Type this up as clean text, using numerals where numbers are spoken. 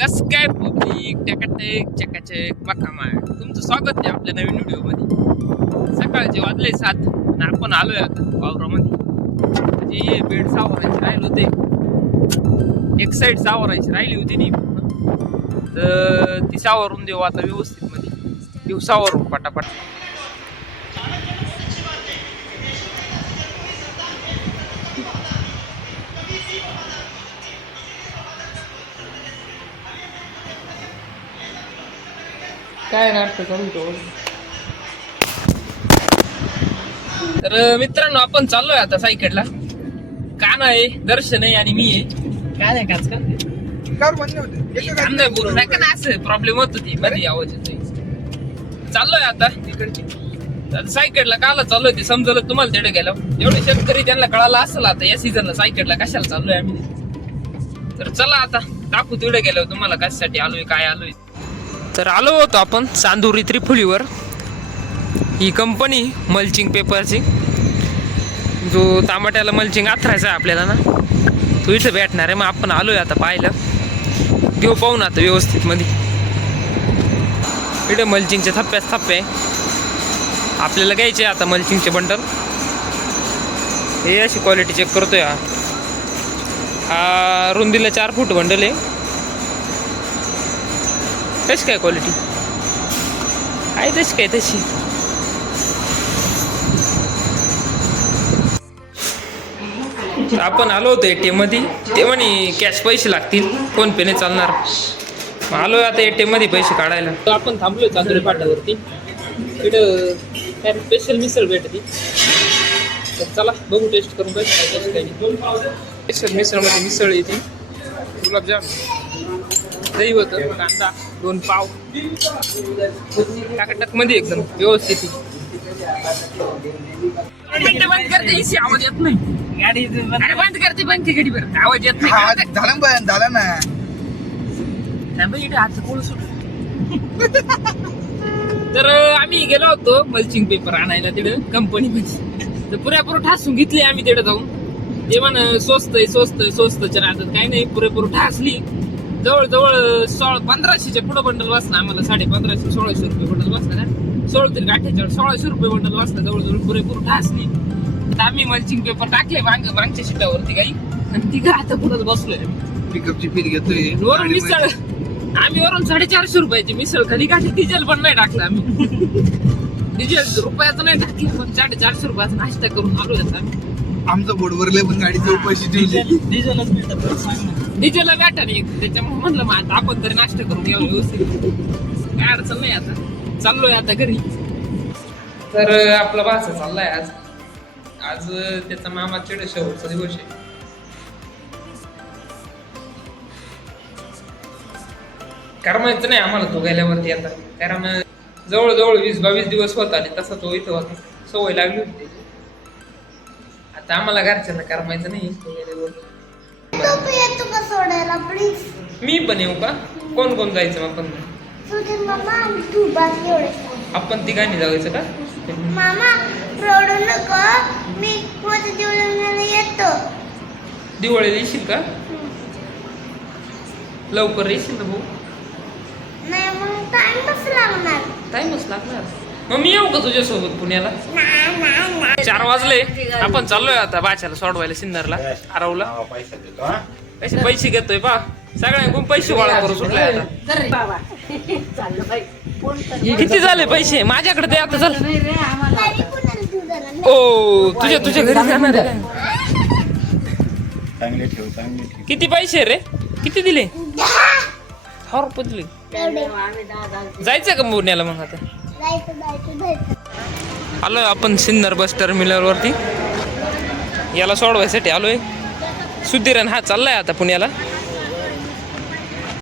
कस काय पब्लिक टॅकाटॅक चकाचक मकामाळ तुमचं स्वागत आहे आपल्या नवीन व्हिडिओ मध्ये. सकाळचे वाजले 7 आणि आपण आलोय आता वावरामध्ये. म्हणजे बेड सावरायचे राहिले होते, एक साईड सावरायची राहिली होती नाही तर ती सावरून देऊ आता व्यवस्थित मध्ये देऊ सावरून पटापट. काय नाटक चालू. तर मित्रांनो आपण चाललोय आता सायकडला. कान आहे, दर्शन आहे आणि मी आहे. काय नाही काच का बोलू नका ना, असं प्रॉब्लेम होत होती मध्ये आवाज येतोय. चाललोय आता तिकडची सायकडला. काला चाललोय ते समजलं तुम्हाला तिकडे गेलं. एवढे शेतकरी त्यांना कळालं असेल आता या सीझनला सायकडला कशाला चाललोय आम्ही. तर चला आता टाकू तिकडे गेलो तुम्हाला कशासाठी आलोय काय आलोय. तर आलो होतो आपण चांदुरी त्रिफुलीवर. ही कंपनी मल्चिंग पेपरची, जो टमाट्याला मल्चिंग आथरायचा आहे आपल्याला ना, तो इथं भेटणार आहे. मग आपण आलोय आता पाहायला. घेऊ पाहून आता व्यवस्थित मध्ये. इथे मल्चिंगचे थप्प्याच थप्पे आपल्याला घ्यायचे आता मल्चिंगचे बंडल. हे अशी क्वालिटी चेक करतोय. हा रुंदीला 4 फूट बंडल आहे. कशी काय क्वालिटी आहे तशी काय तशी. आपण आलो होतो ATM मध्ये. ते म्हणे कॅश पैसे लागतील, फोन पे नाही चालणार. मग आलोय आता ATM मध्ये पैसे काढायला. आपण थांबलोय चांदुरी फाट्यावरती. तिथं काय स्पेशल मिसळ भेटते. तर चला बघू टेस्ट करून काय स्पेशल मिसळमध्ये मिसळ येते, गुलाबजाम, दही होतं, कांदा, 2 पाव, टाकाटक मध्ये एकदम व्यवस्थित. बंद करते इसी आवाज येत नाही. गाडी बंद करते बंद गाडी बरं आवाज येत नाही. झालं ना तर आम्ही गेलो होतो मल्चिंग पेपर आणायला तिथे कंपनीमध्ये. तर पुरेपूर ठासून घेतली आम्ही तिथे जाऊन. ते म्हण स्वस्त आहे स्वस्त आहे स्वस्तच्या राहतात काही नाही. पुरेपूर ठासली. जवळजवळ 1500च्या पुढं बंडल वाचला आम्हाला. 1550 1600 रुपये बंडल वाचला ना. 16 तरी 48 1600 रुपये बंडल वाचला जवळजवळ. पुरेपूर ठासली. तर आम्ही मल्चिंग पेपर टाकले मागच्या शिटावरती काही, आणि ती का आता पुढंच बसलोय. पिकअपची फील घेतोय वरून मिसळ आम्ही वरून 450 रुपयाची मिसळ खाली काढली. डिझेल पण नाही टाकलं आम्ही. डिझेल रुपयाचं नाही टाकलं पण 450 रुपयाचा नाश्ता करून आलो आता. आमचं बोट भरले पण गाडीचे पैसे ठेवले. डिझेलला गाठा नाही त्याच्यामुळे म्हणलं मग आता आपण तरी नाश्ता करून घ्यावं व्यवस्थित. काय अडचण नाही. आता चाललोय आता घरी. तर आपला भाचा चाललाय आज. आज त्याचा मामा चिड शेवटचा दिवस आहे. करमायचं नाही आम्हाला तो गेल्यावरती आता, कारण जवळजवळ 20-22 दिवस होत आले तसा तो इथं होता. सवय लागली होती त्याची. आता आम्हाला घरच्यांना करमायचं नाही तो गेल्यावर. मी पण येऊ का? कोण कोण जायचं मग आपण? आपण तिघांनी जायचं का? दिवाळीला येशील का? लवकर येशील ना भाऊ? टाइमच लागणार. मग मी येऊ का तुझ्यासोबत पुण्याला? 4 वाजले. आपण चाललोय आता बाच्याला सोडवायला सिन्नरला आरवला. पैसे घेतोय पा सगळ्यांकडून पैसे गोळा करू सुटलाय आता. किती झाले पैसे माझ्याकडे ते आता? चल ओ तुझ्या घरी जाणार आहे. किती पैसे रे? किती दिले? 1000 रुपये दिले. जायचं का पुण्याला मग आता? आलोय आपण सिन्नर बस टर्मिनल वरती. याला सोडवायसाठी आलोय. सुधीरन हा चाललाय आता पुण्याला.